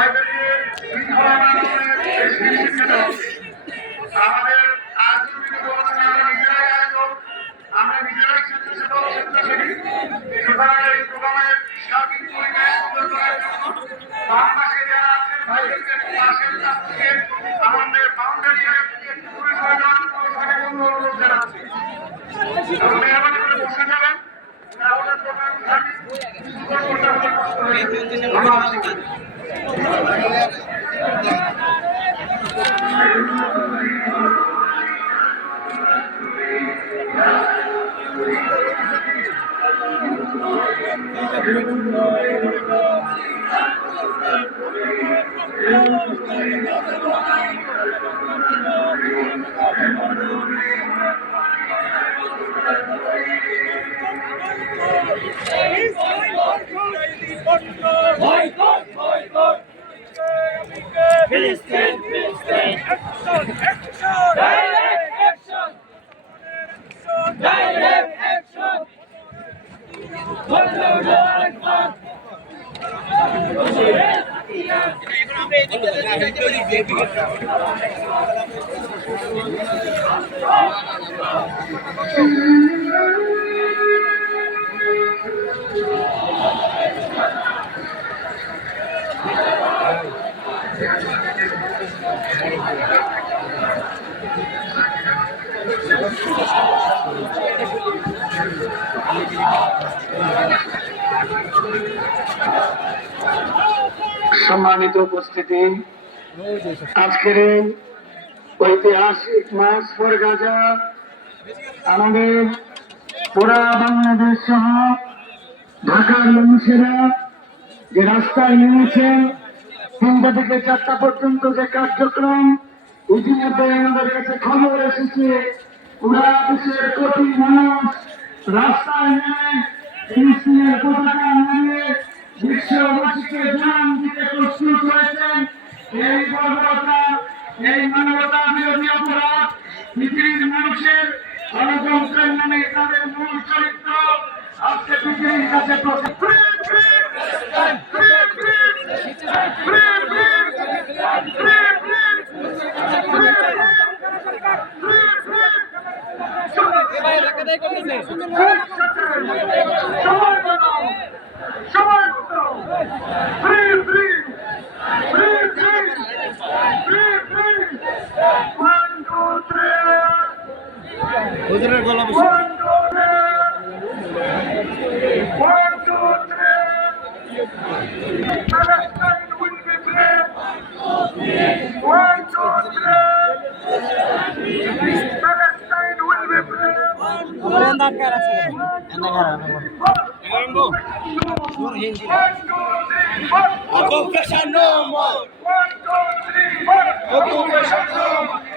ভাইদেরকে আমাদের আজকে আমরা নিজেরাই আয়োজক, আমরা নিজেরাই স্বেচ্ছাসেবক স্বেচ্ছাসেবী। সুতরাং এই প্রোগ্রামের সার্বিক পরিবেশ সুন্দর করার জন্য বাম পাশে যারা আছেন ভাইদেরকে পাশের কাছ থেকে আমাদের বাউন্ডারি একটু দূরে সরে যাওয়ার অনুরোধ জানাচ্ছি। মেহরবানি করে বসে যাবেন। আমাদের প্রোগ্রাম সার্বিক সুন্দর করতে হবে। Filistin, action, action, direct action, direct action. সম্মানিত উপস্থিতি, আজকের এই ঐতিহাসিক মার্চ ফর গাজা আমাদের পুরা বাংলাদেশ সহ ঢাকার মানুষেরা যে রাস্তায় নেমেছেন 3টা থেকে 4টা পর্যন্ত যে কার্যক্রম, ইতিমধ্যে আমাদের কাছে খবর এসেছে পুরা দেশের কোটি মানুষ রাস্তায় নেমে ফিলিস্তিনের পতাকা নামিয়ে বিশ্ববাসীকে জানান দিতে প্রস্তুত হয়েছেন। এই বর্বরতা, এই মানবতা বিরোধী অপরাধ, পৃথিবীর মানুষের গণতন্ত্রের নামে তাদের মূল চরিত্র আজকে পৃথিবীর কাছে হুজুরের গলা বসে Occupation no more. 1, 2, 3, 4. Occupation no more.